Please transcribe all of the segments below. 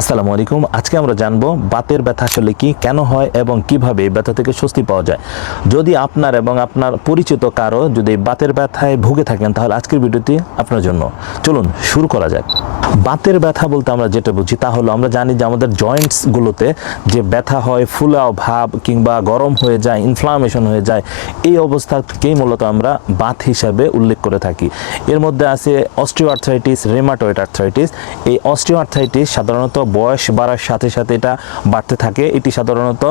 আসসালামু আলাইকুম। আজকে আমরা জানব বাতের ব্যথা আসলে কি, কেন হয় এবং কীভাবে এই ব্যথা থেকে স্বস্তি পাওয়া যায়। যদি আপনার এবং আপনার পরিচিত কারও যদি বাতের ব্যথায় ভুগে থাকেন, তাহলে আজকের ভিডিওটি আপনার জন্য। চলুন, শুরু করা যাক। বাতের ব্যথা বলতে আমরা যেটা বুঝি, তা হলো আমরা জানি যে আমাদের জয়েন্টসগুলোতে যে ব্যথা হয়, ফুলাও ভাব কিংবা গরম হয়ে যায় ইনফ্লামেশন হয়ে যায়, এই অবস্থাকেই মূলত আমরা বাত হিসাবে উল্লেখ করে থাকি। এর মধ্যে আছে অস্টিওআর্থাইটিস রেমাটয়েড আর্থাইটিস এই অস্টিওআর্থাইটিস সাধারণত বয়স বাড়ার সাথে সাথে এটা বাড়তে থাকে। এটি সাধারণত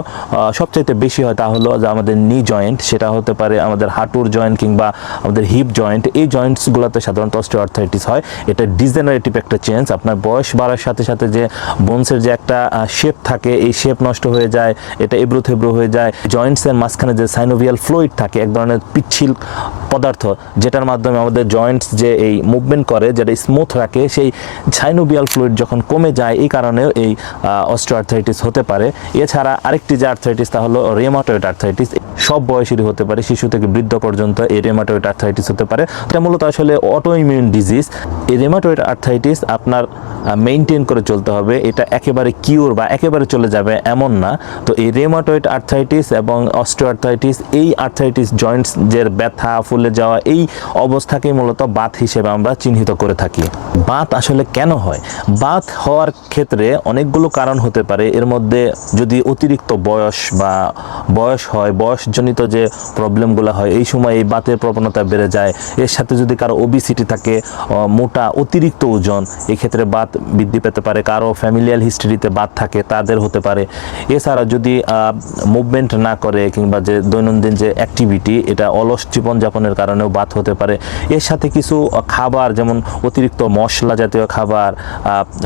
সবচাইতে বেশি হয় তা হলো যে আমাদের নি জয়েন্ট সেটা হতে পারে আমাদের হাঁটুর জয়েন্ট কিংবা আমাদের হিপ জয়েন্ট এই জয়েন্টসগুলোতে সাধারণত অস্টিওআর্থাইটিস হয়। এটা ডিজেনারেটিভ একটা চেঞ্জ আপনার বয়স বাড়ার সাথে সাথে যে বোনসের যে একটা শেপ থাকে, এই শেপ নষ্ট হয়ে যায়, এটা এবড়ো থেব্রো হয়ে যায় জয়েন্টসের মাঝখানে যে সাইনোভিয়াল ফ্লুইড থাকে, এক ধরনের পিচ্ছিল পদার্থ, যেটার মাধ্যমে আমাদের জয়েন্টস যে এই মুভমেন্ট করে, যেটা স্মুথ রাখে, সেই সাইনোভিয়াল ফ্লুইড যখন কমে যায়, এই কারণেও এই অস্ট্রোআর্থাইটিস হতে পারে। এছাড়া আরেকটি যে আর্থাইটিস তা হলো রেমাটয়েড আর্থাইটিস সব বয়সেরই হতে পারে, শিশু থেকে বৃদ্ধ পর্যন্ত এই রেমাটয়েড আর্থাইটিস হতে পারে। এটা মূলত আসলে অটো ইমিউন ডিজিজ এই রেমাটয়েড আর্থাইটিস আপনার মেনটেন করে চলতে হবে। এটা একেবারে কিউর বা একেবারে চলে যাবে এমন না। তো এই রেমাটয়েড আর্থাইটিস এবং অস্ট্রোআর্থাইটিস এই আর্থাইটিস জয়েন্টস যে ব্যথা, ফুলে যাওয়া, এই অবস্থাকেই মূলত বাত হিসেবে আমরা চিহ্নিত করে থাকি। বাত আসলে কেন হয়? বাত হওয়ার ক্ষেত্রে অনেকগুলো কারণ হতে পারে। এর মধ্যে যদি অতিরিক্ত বয়স বা বয়স হয়, বয়সজনিত যে প্রবলেমগুলো হয়, এই সময় এই বাতের প্রবণতা বেড়ে যায়। এর সাথে যদি কারও ওবিসিটি থাকে মোটা অতিরিক্ত ওজন, এক্ষেত্রে বাত বৃদ্ধি পেতে পারে। কারও ফ্যামিলিয়াল হিস্ট্রিতে বাত থাকে, তাদের হতে পারে। এছাড়া যদি মুভমেন্ট না করে কিংবা যে দৈনন্দিন যে অ্যাক্টিভিটি এটা অলস জীবনযাপনের কারণেও বাত হতে পারে। এর সাথে কিছু খাবার, যেমন অতিরিক্ত মশলা জাতীয় খাবার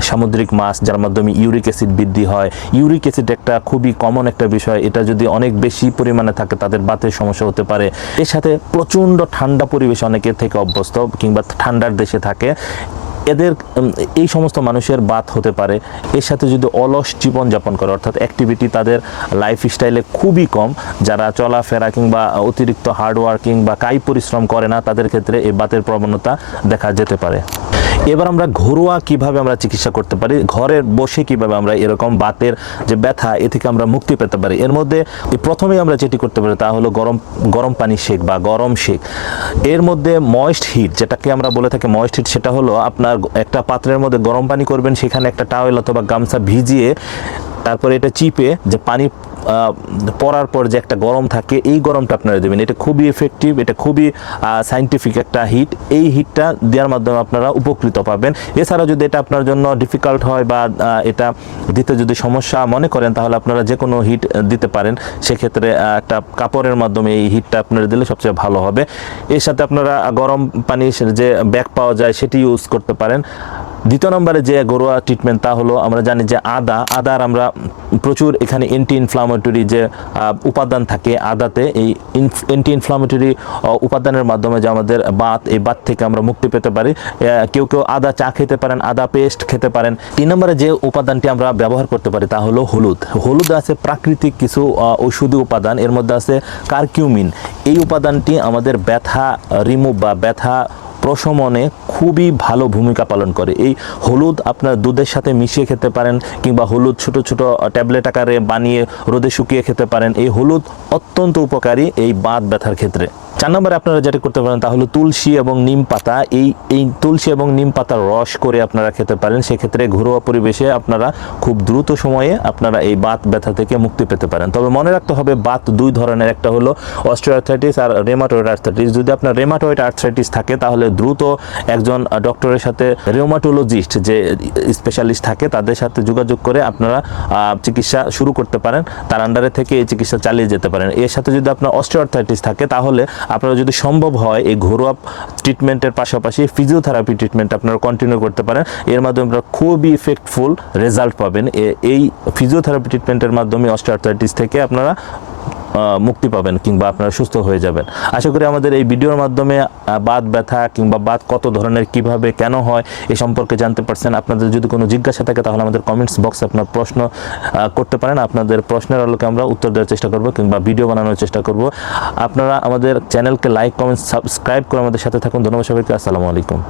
সামুদ্রিক মাছ, যার মাধ্যমে ইউরিক অ্যাসিড বৃদ্ধি হয়। ইউরিক অ্যাসিড একটা খুবই কমন একটা বিষয়। এটা যদি অনেক বেশি পরিমাণে থাকে, তাদের বাতের সমস্যা হতে পারে। এর সাথে প্রচণ্ড ঠান্ডা পরিবেশ অনেকে থেকে অভ্যস্ত কিংবা ঠান্ডার দেশে থাকে। এদের এই সমস্ত মানুষের বাত হতে পারে। এর সাথে যদি অলস জীবনযাপন করে, অর্থাৎ অ্যাক্টিভিটি তাদের লাইফ স্টাইলে খুবই কম, যারা চলাফেরা কিংবা অতিরিক্ত হার্ডওয়ার্কিং বা কাই পরিশ্রম করে না, তাদের ক্ষেত্রে এই বাতের প্রবণতা দেখা যেতে পারে। এবার আমরা ঘরোয়া কীভাবে আমরা চিকিৎসা করতে পারি, ঘরে বসে কীভাবে আমরা এরকম বাতের যে ব্যথা, এ থেকে আমরা মুক্তি পেতে পারি। এর মধ্যে প্রথমেই আমরা যেটি করতে পারি তা হলো গরম গরম পানি শেক বা গরম শেক। এর মধ্যে ময়েস্ট হিট যেটাকে আমরা বলে থাকি ময়েস্ট হিট সেটা হলো আপনার একটা পাত্রের মধ্যে গরম পানি করবেন, সেখানে একটা টাওয়েল অথবা গামছা ভিজিয়ে তারপরে এটা চিপে যে পানি পড়ার পর যে একটা গরম থাকে, এই গরমটা আপনারা দেবেন। এটা খুবই এফেক্টিভ এটা খুবই সাইন্টিফিক একটা হিট এই হিটটা দেওয়ার মাধ্যমে আপনারা উপকৃত পাবেন। এছাড়া যদি এটা আপনার জন্য ডিফিকাল্ট হয় বা এটা দিতে যদি সমস্যা মনে করেন, তাহলে আপনারা যে কোনো হিট দিতে পারেন। সেক্ষেত্রে একটা কাপড়ের মাধ্যমে এই হিটটা আপনারা দিলে সবচেয়ে ভালো হবে। এর সাথে আপনারা গরম পানির যে ব্যাগ পাওয়া যায়, সেটি ইউজ করতে পারেন। দ্বিতীয় নম্বরে যে ঘরোয়া ট্রিটমেন্ট তা হলো, আমরা জানি যে আদা, আদার আমরা প্রচুর এখানে অ্যান্টি ইনফ্লামেটরি যে উপাদান থাকে আদাতে, এই অ্যান্টি ইনফ্লামেটরি উপাদানের মাধ্যমে যে আমাদের বাত, এই বাত থেকে আমরা মুক্তি পেতে পারি। কেউ কেউ আদা চা খেতে পারেন, আদা পেস্ট খেতে পারেন। তিন নম্বরে যে উপাদানটি আমরা ব্যবহার করতে পারি তা হলো হলুদ। হলুদ আছে প্রাকৃতিক কিছু ঔষধি উপাদান, এর মধ্যে আছে কারকিউমিন। এই উপাদানটি আমাদের ব্যথা রিমুভ বা ব্যথা প্রশমনে খুবই ভালো ভূমিকা পালন করে। এই হলুদ আপনার দুধের সাথে মিশিয়ে খেতে পারেন কিংবা হলুদ ছোট ছোট ট্যাবলেট আকারে বানিয়ে রোদে শুকিয়ে খেতে পারেন। এই হলুদ অত্যন্ত উপকারী এই বাঁধ ব্যথার ক্ষেত্রে। চার নম্বরে আপনারা যেটা করতে পারেন তা হলো তুলসী এবং নিম পাতা। এই এই তুলসী এবং নিম পাতার রস করে আপনারা খেতে পারেন। সেক্ষেত্রে ঘরোয়া পরিবেশে আপনারা খুব দ্রুত সময়ে আপনারা এই বাত ব্যথা থেকে মুক্তি পেতে পারেন। তবে মনে রাখতে হবে, বাত দুই ধরনের। একটা হলো অস্ট্রিওআর্থাইটিস আর রেমাটয়েড আর্থাইটিস যদি আপনার রেমাটয়েড আর্থাইটিস থাকে, তাহলে দ্রুত একজন ডক্টরের সাথে রেমাটোলজিস্ট যে স্পেশালিস্ট থাকে, তাদের সাথে যোগাযোগ করে আপনারা চিকিৎসা শুরু করতে পারেন। তার আন্ডারে থেকে এই চিকিৎসা চালিয়ে যেতে পারেন। এর সাথে যদি আপনার অস্ট্রিওআর্থাইটিস থাকে, তাহলে আপনারা যদি সম্ভব হয় এই ঘরোয়া ট্রিটমেন্টের পাশাপাশি ফিজিওথেরাপি ট্রিটমেন্ট আপনারা কন্টিনিউ করতে পারেন। এর মাধ্যমে আপনারা খুবই ইফেক্টফুল রেজাল্ট পাবেন। এই ফিজিওথেরাপি ট্রিটমেন্টের মাধ্যমে অস্ট্রিওআর্থাইটিস থেকে আপনারা মুক্তি পাবেন কিংবা আপনারা সুস্থ হয়ে যাবেন। আশা করি আমাদের এই ভিডিওর মাধ্যমে বাত ব্যথা কিংবা বাত কত ধরনের, কীভাবে, কেন হয়, এ সম্পর্কে জানতে পারছেন। আপনাদের যদি কোনো জিজ্ঞাসা থাকে, তাহলে আমাদের কমেন্টস বক্সে আপনার প্রশ্ন করতে পারেন। আপনাদের প্রশ্নের আলোকে আমরা উত্তর দেওয়ার চেষ্টা করব কিংবা ভিডিও বানানোর চেষ্টা করব। আপনারা আমাদের চ্যানেলকে লাইক কমেন্ট সাবস্ক্রাইব করে আমাদের সাথে থাকুন। ধন্যবাদ সবাইকে। আসসালামু আলাইকুম।